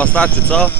Dobra, starczy, co?